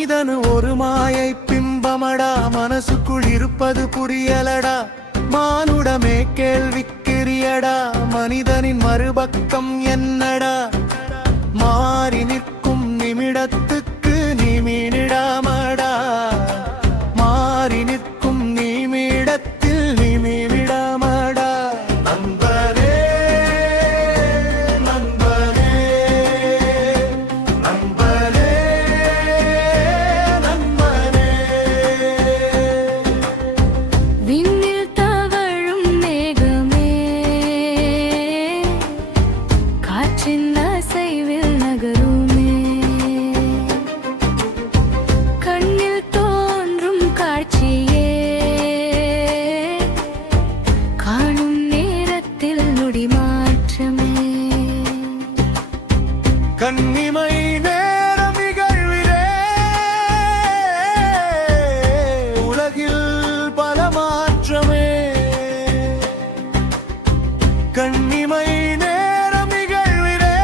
மனிதனு ஒரு மாயை பிம்பமடா, மனசுக்குள் இருப்பது புரியலடா. மானுடமே கேள்விக்குரியடா, மனிதனின் மறுபக்கம் என்னடா? மாறி நிற்கும் நிமிடத்துக்கு நீ மீனிடாமடா, மாறி நிற்கும் நிமிடத்தில் நீ மீனிடாமடா. நண்பனே நண்பனே நண்பனே நண்பனே. விண்ணில் தவழும் மேகமே, காற்றின் அசைவில் நகருமே, கண்ணில் தோன்றும் காட்சியே, காணும் நேரத்தில் நொடி மாற்றமே. கண்ணிமை நேரம் நிகழ்விலே, உலகில் பல மாற்றமே. கண்ணிமை நேரம் நிகழ்விலே,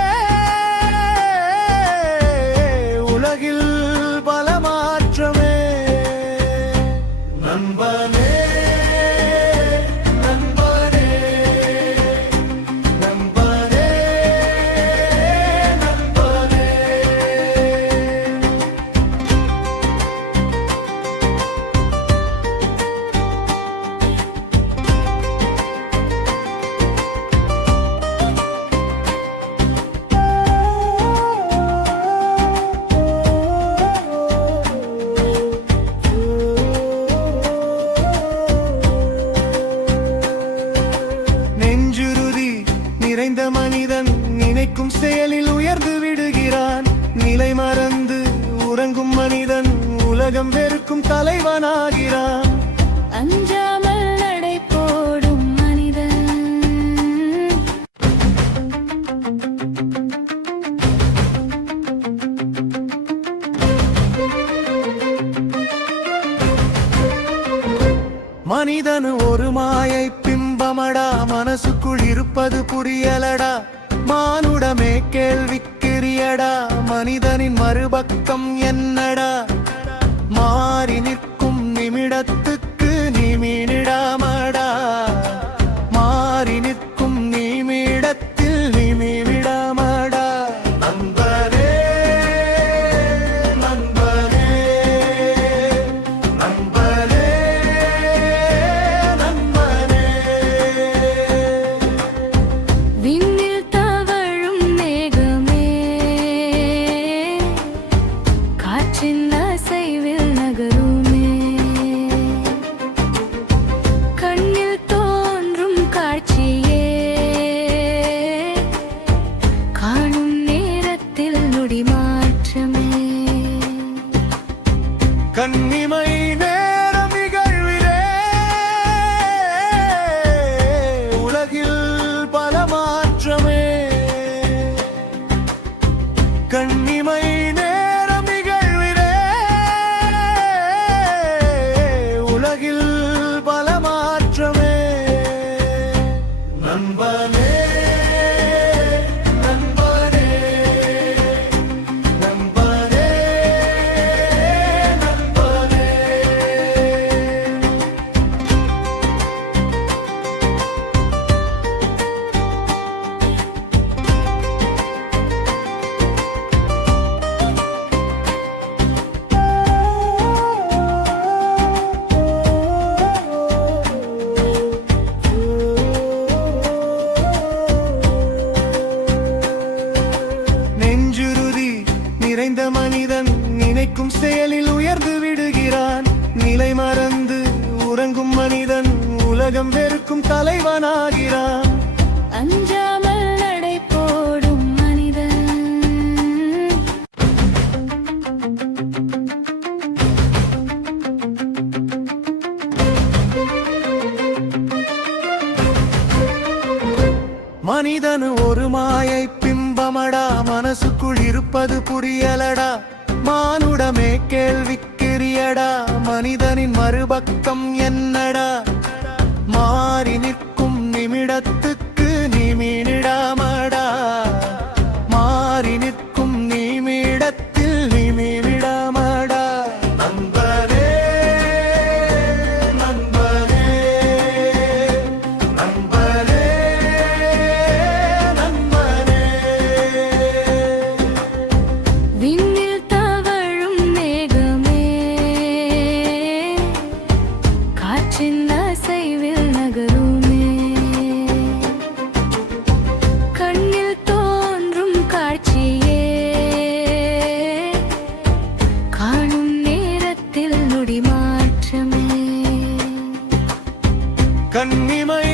உலகில் பல மாற்றமே. நண்பனே நண்பனே நண்பனே நண்பனே. நெஞ்சுறுதி நிறைந்த மனிதன் நினைக்கும் செயலில் உயர்ந்து விடுகிறான். நிலை மறந்து உறங்கும் மனிதன் உலகம் வெறுக்கும் தலைவனாகிறான். அஞ்சாமல் நடை போடும் மனிதன், மனிதனு ஒரு மாயை பிம்பமடா, மனசுக்குள் இருப்பது புரியலடா. மானுடமே கேள்விக்குரியடா, மனிதனின் மறுபக்கம் என்னடா? மாறி நிற்கும் நிமிடத்துக்கு நீ மீனிடாமடா, மாறி நிற்கும் நிமிடத்தில் நீ மீனிடாமடா. நண்பனே நண்பனே நண்பனே நண்பனே. விண்ணில் தவழும் மேகமே, காற்றின் அசைவில் நகருமே, கண்ணில் தோன்றும் காட்சியே, காணும் நேரத்தில் நொடி மாற்றமே. கண்ணிமை நேரம் நிகழ்விலே, உலகில் பல மாற்றமே. கண்ணிமை நேரம் நிகழ்விலே, உலகில் பல மாற்றமே. நண்பனே நண்பனே நண்பனே நண்பனே. நெஞ்சுறுதி நிறைந்த மனிதன் நினைக்கும் செயலில் உயர்ந்து விடுகிறான். நிலை மறந்து உறங்கும் மனிதன் உலகம் வெறுக்கும் தலைவனாகிறான். அஞ்சாமல் நடை போடும் மனிதன், மனிதனு ஒரு மாயை பிம்பமடா, மனசுக்குள் இருப்பது புரியலடா. மானுடமே கேள்விக்குரியடா, மனிதனின் மறுபக்கம் என்னடா? மாறி நிற்கும் நிமிடத்துக்கு நீ மீனிடாமடா, மாறி நிற்கும் நிமிடத்தில் நீ மீனிடாமடா. சின்ன அசைவில் நகருமே கண்ணில் தோன்றும் காட்சியே காணும் நேரத்தில் நொடி மாற்றமே கண்ணிமை